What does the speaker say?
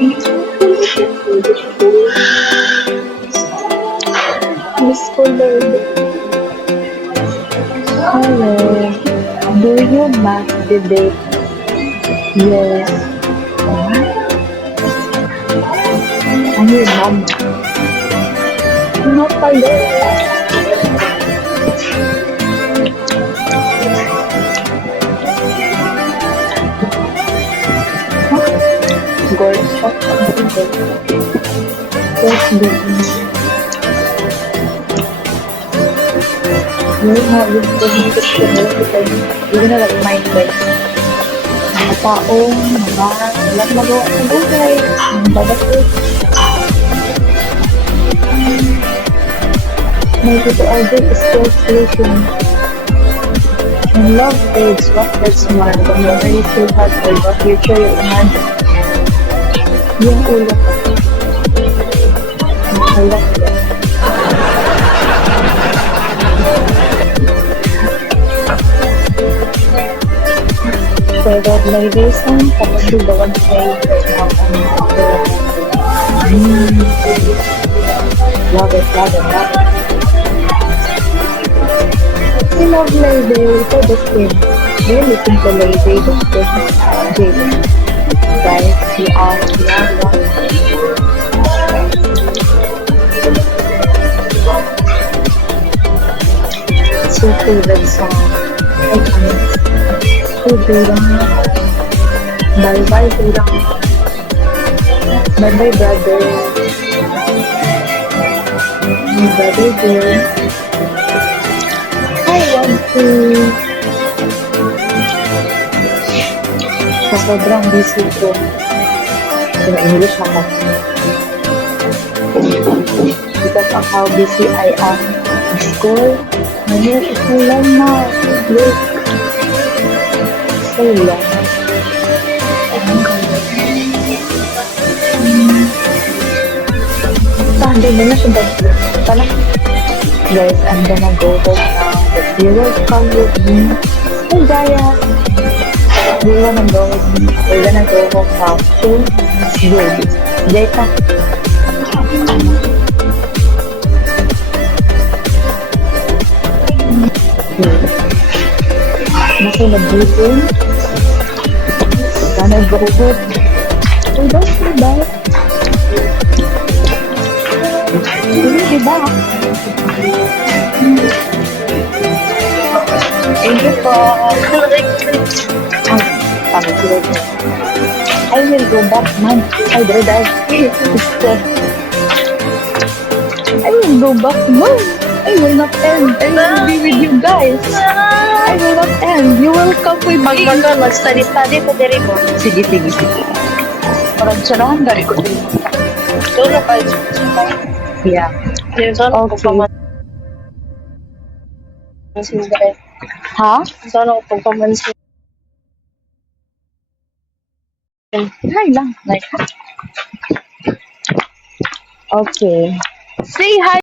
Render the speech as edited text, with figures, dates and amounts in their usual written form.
Miss ko, baby. Hello. Do you masturbate? Yes. What? I'm your mom. Not pala. Gold shot. Yes, baby. You're not really going to school because you're gonna like mind guys. Mga taong, walang magawa sa buhay. Ang babasok. My people are good is still sleeping. And love fades, what hurts more, the memory still has for the future you imagine. Yung ulo ko. Makalak ko. For that motivation, kapag dugawan kayo, love it, love it, love it. I love Lady for the skin. Do you listen to Lady the skin? Jalen. Guys, we are one. It's your favorite song. Bye bye, Freedom. Bye bye, brother. Brother, dear. I want to. Sa sobrang busy ko. In English ako. Because of how busy I am in school. Mahirap ito lang na. Look. So long. Hindi mo na siya dagdag. Parang, guys, I'm gonna go home now. But you will come with me. Hey, Jaya. You wanna go with me? We're gonna go home now. So, it's good. Jaya. Nasa nag-gulong. Sana nag-gulong. We don't see that. Diba? Thank you po. I will go back, man. I will go back, man. I will not end. I will be with you guys. I will not end. You will come with me. Mag-study ko diri ko. Sige. Parang sarahan dari ko. Doon na kayo. Yeah. Saan ko Okay. pagpamansin dahil. Ha? Saan ko pagpamansin. Hi lang. Like, okay. Say hi.